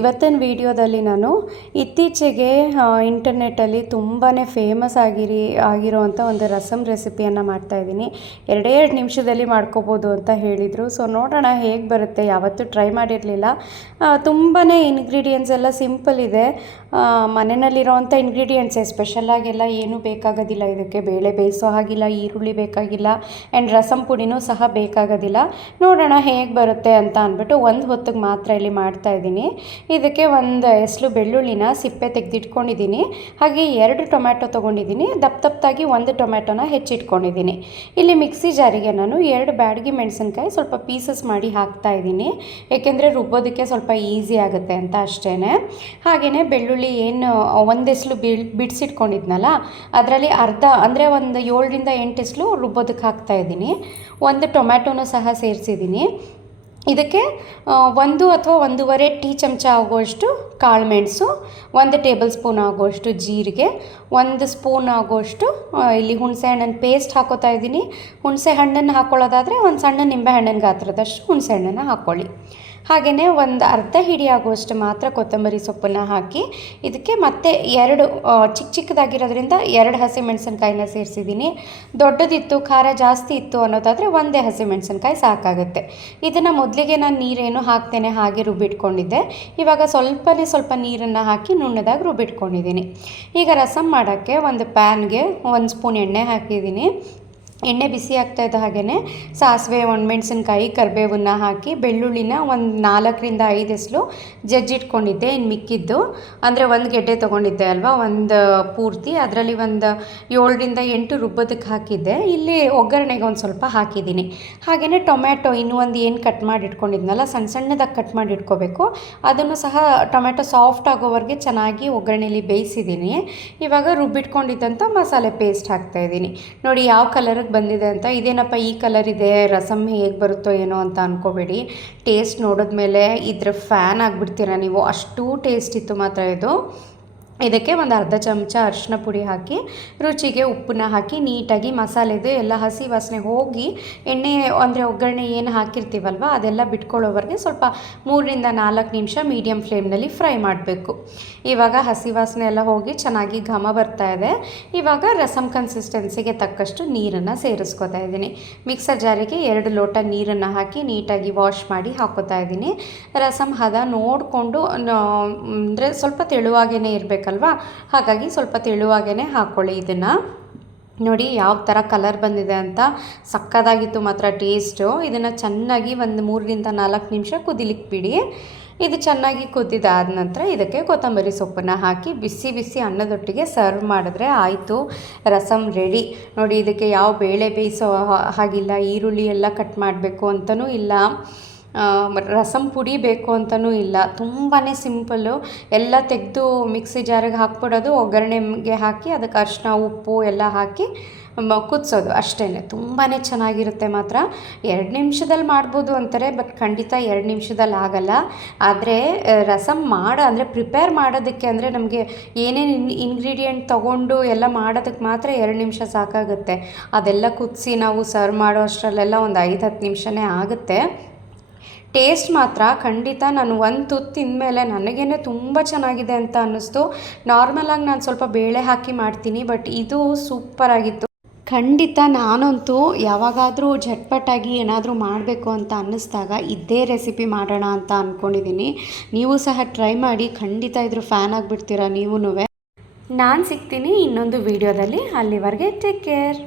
ಇವತ್ತಿನ ವಿಡಿಯೋದಲ್ಲಿ ನಾನು ಇತ್ತೀಚೆಗೆ ಇಂಟರ್ನೆಟ್ಟಲ್ಲಿ ತುಂಬಾ ಫೇಮಸ್ ಆಗಿರಿ ಆಗಿರೋವಂಥ ಒಂದು ರಸಮ್ ರೆಸಿಪಿಯನ್ನು ಮಾಡ್ತಾಯಿದ್ದೀನಿ ಎರಡೇ ಎರಡು ನಿಮಿಷದಲ್ಲಿ ಮಾಡ್ಕೋಬೋದು ಅಂತ ಹೇಳಿದರು. ಸೊ ನೋಡೋಣ ಹೇಗೆ ಬರುತ್ತೆ. ಯಾವತ್ತೂ ಟ್ರೈ ಮಾಡಿರಲಿಲ್ಲ. ತುಂಬಾ ಇಂಗ್ರೀಡಿಯೆಂಟ್ಸ್ ಎಲ್ಲ ಸಿಂಪಲ್ ಇದೆ. ಮನೆಯಲ್ಲಿರೋವಂಥ ಇಂಗ್ರೀಡಿಯೆಂಟ್ಸೇ ಸ್ಪೆಷಲಾಗೆಲ್ಲ ಏನೂ ಬೇಕಾಗೋದಿಲ್ಲ. ಇದಕ್ಕೆ ಬೇಳೆ ಬೇಯಿಸೋ ಹಾಗಿಲ್ಲ, ಈರುಳ್ಳಿ ಬೇಕಾಗಿಲ್ಲ ಆ್ಯಂಡ್ ರಸಮ್ ಪುಡಿನೂ ಸಹ ಬೇಕಾಗೋದಿಲ್ಲ. ನೋಡೋಣ ಹೇಗೆ ಬರುತ್ತೆ ಅಂತ ಅಂದ್ಬಿಟ್ಟು ಒಂದು ಹೊತ್ತಿಗೆ ಮಾತ್ರ ಇಲ್ಲಿ ಮಾಡ್ತಾಯಿದ್ದೀನಿ ಇದಕ್ಕೆ ಒಂದು ಹೆಸಲು ಬೆಳ್ಳುಳ್ಳಿನ ಸಿಪ್ಪೆ ತೆಗೆದಿಟ್ಕೊಂಡಿದ್ದೀನಿ. ಹಾಗೆ ಎರಡು ಟೊಮ್ಯಾಟೊ ತೊಗೊಂಡಿದ್ದೀನಿ. ದಪ್ಪ ದಪ್ಪದಾಗಿ ಒಂದು ಟೊಮ್ಯಾಟೊನ ಹೆಚ್ಚಿಟ್ಕೊಂಡಿದ್ದೀನಿ. ಇಲ್ಲಿ ಮಿಕ್ಸಿ ಜಾರಿಗೆ ನಾನು ಎರಡು ಬ್ಯಾಡಗಿ ಮೆಣಸಿನ್ಕಾಯಿ ಸ್ವಲ್ಪ ಪೀಸಸ್ ಮಾಡಿ ಹಾಕ್ತಾ ಇದ್ದೀನಿ. ಏಕೆಂದರೆ ರುಬ್ಬೋದಕ್ಕೆ ಸ್ವಲ್ಪ ಈಸಿ ಆಗುತ್ತೆ ಅಂತ ಅಷ್ಟೇ ಹಾಗೆಯೇ ಬೆಳ್ಳುಳ್ಳಿ ಏನು ಒಂದೆಸಲು ಬಿಳ್ ಬಿಡಿಸಿಟ್ಕೊಂಡಿದ್ನಲ್ಲ, ಅದರಲ್ಲಿ ಅರ್ಧ ಅಂದರೆ ಒಂದು ಏಳರಿಂದ ಎಂಟು ಎಸ್ಲು ರುಬ್ಬೋದಕ್ಕೆ ಹಾಕ್ತಾ ಇದ್ದೀನಿ. ಒಂದು ಟೊಮ್ಯಾಟೊನೂ ಸಹ ಸೇರಿಸಿದ್ದೀನಿ. ಇದಕ್ಕೆ ಒಂದು ಅಥವಾ ಒಂದೂವರೆ ಟೀ ಚಮಚ ಆಗುವಷ್ಟು ಕಾಳುಮೆಣಸು ಒಂದು ಟೇಬಲ್ ಸ್ಪೂನ್ ಆಗುವಷ್ಟು ಜೀರಿಗೆ, ಒಂದು ಸ್ಪೂನ್ ಆಗುವಷ್ಟು ಇಲ್ಲಿ ಹುಣಸೆ ಹಣ್ಣನ್ನು ಪೇಸ್ಟ್ ಹಾಕೋತಾ ಇದ್ದೀನಿ. ಹುಣಸೆ ಹಣ್ಣನ್ನು ಹಾಕ್ಕೊಳ್ಳೋದಾದರೆ ಒಂದು ಸಣ್ಣ ನಿಂಬೆ ಹಣ್ಣಿನ ಗಾತ್ರದಷ್ಟು ಹುಣಸೆ ಹಣ್ಣನ್ನು ಹಾಕ್ಕೊಳ್ಳಿ ಹಾಗೆಯೇ ಒಂದು ಅರ್ಧ ಹಿಡಿಯಾಗುವಷ್ಟು ಮಾತ್ರ ಕೊತ್ತಂಬರಿ ಸೊಪ್ಪನ್ನು ಹಾಕಿ ಇದಕ್ಕೆ ಮತ್ತೆ ಎರಡು ಚಿಕ್ಕ ಚಿಕ್ಕದಾಗಿರೋದ್ರಿಂದ ಎರಡು ಹಸಿಮೆಣಸಿನ್ಕಾಯಿನ ಸೇರಿಸಿದ್ದೀನಿ. ದೊಡ್ಡದಿತ್ತು, ಖಾರ ಜಾಸ್ತಿ ಇತ್ತು ಅನ್ನೋದಾದರೆ ಒಂದೇ ಹಸಿಮೆಣಸಿನ್ಕಾಯಿ ಸಾಕಾಗುತ್ತೆ. ಇದನ್ನು ಮೊದಲಿಗೆ ನಾನು ನೀರೇನು ಹಾಕ್ತೇನೆ ಹಾಗೆ ರುಬ್ಬಿಟ್ಕೊಂಡಿದ್ದೆ. ಇವಾಗ ಸ್ವಲ್ಪನೇ ಸ್ವಲ್ಪ ನೀರನ್ನು ಹಾಕಿ ನುಣ್ಣದಾಗಿ ರುಬ್ಬಿಟ್ಕೊಂಡಿದ್ದೀನಿ. ಈಗ ರಸಮ್ ಮಾಡೋಕ್ಕೆ ಒಂದು ಪ್ಯಾನ್ಗೆ ಒಂದು ಸ್ಪೂನ್ ಎಣ್ಣೆ ಹಾಕಿದ್ದೀನಿ. ಎಣ್ಣೆ ಬಿಸಿ ಆಗ್ತಾ ಇದ್ದ ಹಾಗೆಯೇ ಸಾಸಿವೆ, ಒಣಮೆಣ್ಸಿನ್ಕಾಯಿ, ಕರಿಬೇವನ್ನ ಹಾಕಿ ಬೆಳ್ಳುಳ್ಳಿನ ಒಂದು ನಾಲ್ಕರಿಂದ ಐದು ಎಸ್ಲು ಜಜ್ಜಿಟ್ಕೊಂಡಿದ್ದೆ ಇನ್ನು ಮಿಕ್ಕಿದ್ದು. ಅಂದರೆ ಒಂದು ಗೆಡ್ಡೆ ತೊಗೊಂಡಿದ್ದೆ ಅಲ್ವಾ, ಒಂದು ಪೂರ್ತಿ. ಅದರಲ್ಲಿ ಒಂದು ಏಳರಿಂದ ಎಂಟು ರುಬ್ಬೋದಕ್ಕೆ ಹಾಕಿದ್ದೆ. ಇಲ್ಲಿ ಒಗ್ಗರಣೆಗೆ ಒಂದು ಸ್ವಲ್ಪ ಹಾಕಿದ್ದೀನಿ. ಹಾಗೆಯೇ ಟೊಮ್ಯಾಟೊ, ಇನ್ನೂ ಒಂದು ಏನು ಕಟ್ ಮಾಡಿ ಇಟ್ಕೊಂಡಿದ್ನಲ್ಲ ಸಣ್ಣ ಸಣ್ಣದಾಗಿ ಕಟ್ ಮಾಡಿ ಇಟ್ಕೋಬೇಕು ಅದನ್ನು ಸಹ ಟೊಮ್ಯಾಟೊ ಸಾಫ್ಟ್ ಆಗೋವರೆಗೆ ಚೆನ್ನಾಗಿ ಒಗ್ಗರಣೆಲಿ ಬೇಯಿಸಿದ್ದೀನಿ. ಇವಾಗ ರುಬ್ಬಿಟ್ಕೊಂಡಿದ್ದಂಥ ಮಸಾಲೆ ಪೇಸ್ಟ್ ಹಾಕ್ತಾಯಿದ್ದೀನಿ ನೋಡಿ, ಯಾವ ಕಲರಿಗೆ ಬಂದಿದೆ ಅಂತ. ಇದೇನಪ್ಪ ಈ ಕಲರ್ ಇದೆ ರಸಮ್ ಹೇಗೆ ಬರುತ್ತೋ ಏನೋ ಅಂತ ಅನ್ಕೋಬೇಡಿ. ಟೇಸ್ಟ್ ನೋಡಿದ್ಮೇಲೆ ಇದ್ರ ಫ್ಯಾನ್ ಆಗಿಬಿಡ್ತೀರ ನೀವು? ಅಷ್ಟು ಟೇಸ್ಟ್ ಇತ್ತು ಮಾತ್ರ ಇದು. ಇದಕ್ಕೆ ಒಂದು ಅರ್ಧ ಚಮಚ ಅರಿಶಿನ ಪುಡಿ ಹಾಕಿ, ರುಚಿಗೆ ಉಪ್ಪನ್ನ ಹಾಕಿ, ನೀಟಾಗಿ ಮಸಾಲೆದು ಎಲ್ಲ ಹಸಿ ವಾಸನೆ ಹೋಗಿ, ಎಣ್ಣೆ ಅಂದರೆ ಒಗ್ಗರಣೆ ಏನು ಹಾಕಿರ್ತೀವಲ್ವ, ಅದೆಲ್ಲ ಬಿಟ್ಕೊಳ್ಳೋವರೆಗೆ ಸ್ವಲ್ಪ ಮೂರರಿಂದ ನಾಲ್ಕು ನಿಮಿಷ ಮೀಡಿಯಮ್ ಫ್ಲೇಮ್ನಲ್ಲಿ ಫ್ರೈ ಮಾಡಬೇಕು. ಇವಾಗ ಹಸಿ ವಾಸನೆ ಎಲ್ಲ ಹೋಗಿ ಚೆನ್ನಾಗಿ ಘಮ ಬರ್ತಾ ಇದೆ. ಇವಾಗ ರಸಮ್ ಕನ್ಸಿಸ್ಟೆನ್ಸಿಗೆ ತಕ್ಕಷ್ಟು ನೀರನ್ನು ಸೇರಿಸ್ಕೊತಾ ಇದ್ದೀನಿ. ಮಿಕ್ಸರ್ ಜಾರಿಗೆ ಎರಡು ಲೋಟ ನೀರನ್ನು ಹಾಕಿ ನೀಟಾಗಿ ವಾಶ್ ಮಾಡಿ ಹಾಕೋತಾ ಇದ್ದೀನಿ. ರಸಮ್ ಹದ ನೋಡಿಕೊಂಡು ಅಂದರೆ ಸ್ವಲ್ಪ ತೆಳುವಾಗೇ ಇರಬೇಕಲ್ವಾ ಹಾಗಾಗಿ ಸ್ವಲ್ಪ ತೆಳುವಾಗೇ ಹಾಕ್ಕೊಳ್ಳಿ ಇದನ್ನು. ನೋಡಿ ಯಾವ ಥರ ಕಲರ್ ಬಂದಿದೆ ಅಂತ. ಸಕ್ಕದಾಗಿತ್ತು ಮಾತ್ರ ಟೇಸ್ಟು ಇದನ್ನು ಚೆನ್ನಾಗಿ ಒಂದು ಮೂರರಿಂದ ನಾಲ್ಕು ನಿಮಿಷ ಕುದಿಲಿಕ್ಕೆ ಬಿಡಿ ಇದು ಚೆನ್ನಾಗಿ ಕುದ್ದಿದಾದ ನಂತರ ಇದಕ್ಕೆ ಕೊತ್ತಂಬರಿ ಸೊಪ್ಪನ್ನು ಹಾಕಿ ಬಿಸಿ ಬಿಸಿ ಅನ್ನದೊಟ್ಟಿಗೆ ಸರ್ವ್ ಮಾಡಿದ್ರೆ ಆಯಿತು. ರಸಮ್ ರೆಡಿ ನೋಡಿ ಇದಕ್ಕೆ ಯಾವ ಬೇಳೆ ಬೇಯಿಸೋ ಹಾಗಿಲ್ಲ, ಈರುಳ್ಳಿ ಎಲ್ಲ ಕಟ್ ಮಾಡಬೇಕು ಅಂತಲೂ ಇಲ್ಲ. ರಸಮ್ ಪುಡಿ ಬೇಕು ಅಂತಲೂ ಇಲ್ಲ. ತುಂಬಾ ಸಿಂಪಲ್ಲು. ಎಲ್ಲ ತೆಗೆದು ಮಿಕ್ಸಿ ಜಾರಿಗೆ ಹಾಕ್ಬಿಡೋದು, ಒಗ್ಗರಣೆಗೆ ಹಾಕಿ ಅದಕ್ಕೆ ಅರಿಶಿನ ಉಪ್ಪು ಎಲ್ಲ ಹಾಕಿ ಕುದಿಸೋದು ಅಷ್ಟೇ ತುಂಬಾ ಚೆನ್ನಾಗಿರುತ್ತೆ ಮಾತ್ರ. ಎರಡು ನಿಮಿಷದಲ್ಲಿ ಮಾಡ್ಬೋದು ಅಂತಾರೆ, ಬಟ್ ಖಂಡಿತ ಎರಡು ನಿಮಿಷದಲ್ಲಿ ಆಗಲ್ಲ. ಆದರೆ ರಸಂ ಮಾಡೋ, ಅಂದರೆ ಪ್ರಿಪೇರ್ ಮಾಡೋದಕ್ಕೆ ಅಂದರೆ ನಮಗೆ ಏನೇನು ಇನ್ ಇಂಗ್ರೀಡಿಯೆಂಟ್ ತೊಗೊಂಡು ಎಲ್ಲ ಮಾಡೋದಕ್ಕೆ ಮಾತ್ರ ಎರಡು ನಿಮಿಷ ಸಾಕಾಗುತ್ತೆ. ಅದೆಲ್ಲ ಕುದಿಸಿ ನಾವು ಸರ್ವ್ ಮಾಡೋ ಅಷ್ಟರಲ್ಲೆಲ್ಲ ಒಂದು ಐದು ಹತ್ತು ನಿಮಿಷನೇ ಆಗುತ್ತೆ. ಟೇಸ್ಟ್ ಮಾತ್ರ ಖಂಡಿತ ನಾನು ಒಂದು ತುತ್ತು ತಿಂದಮೇಲೆ ನನಗೇನೆ ತುಂಬ ಚೆನ್ನಾಗಿದೆ ಅಂತ ಅನ್ನಿಸ್ತು. ನಾರ್ಮಲಾಗಿ ನಾನು ಸ್ವಲ್ಪ ಬೇಳೆ ಹಾಕಿ ಮಾಡ್ತೀನಿ ಬಟ್ ಇದು ಸೂಪರಾಗಿತ್ತು ಖಂಡಿತ ನಾನಂತೂ ಯಾವಾಗಾದರೂ ಝಟ್ಪಟ್ಟಾಗಿ ಏನಾದರೂ ಮಾಡಬೇಕು ಅಂತ ಅನ್ನಿಸ್ದಾಗ ಇದೇ ರೆಸಿಪಿ ಮಾಡೋಣ ಅಂತ ಅಂದ್ಕೊಂಡಿದ್ದೀನಿ ನೀವು ಸಹ ಟ್ರೈ ಮಾಡಿ, ಖಂಡಿತ ಇದ್ರ ಫ್ಯಾನ್ ಆಗಿಬಿಡ್ತೀರಾ ನೀವೂ ನಾನು ಸಿಗ್ತೀನಿ ಇನ್ನೊಂದು ವಿಡಿಯೋದಲ್ಲಿ ಅಲ್ಲಿವರೆಗೆ ಟೇಕ್ ಕೇರ್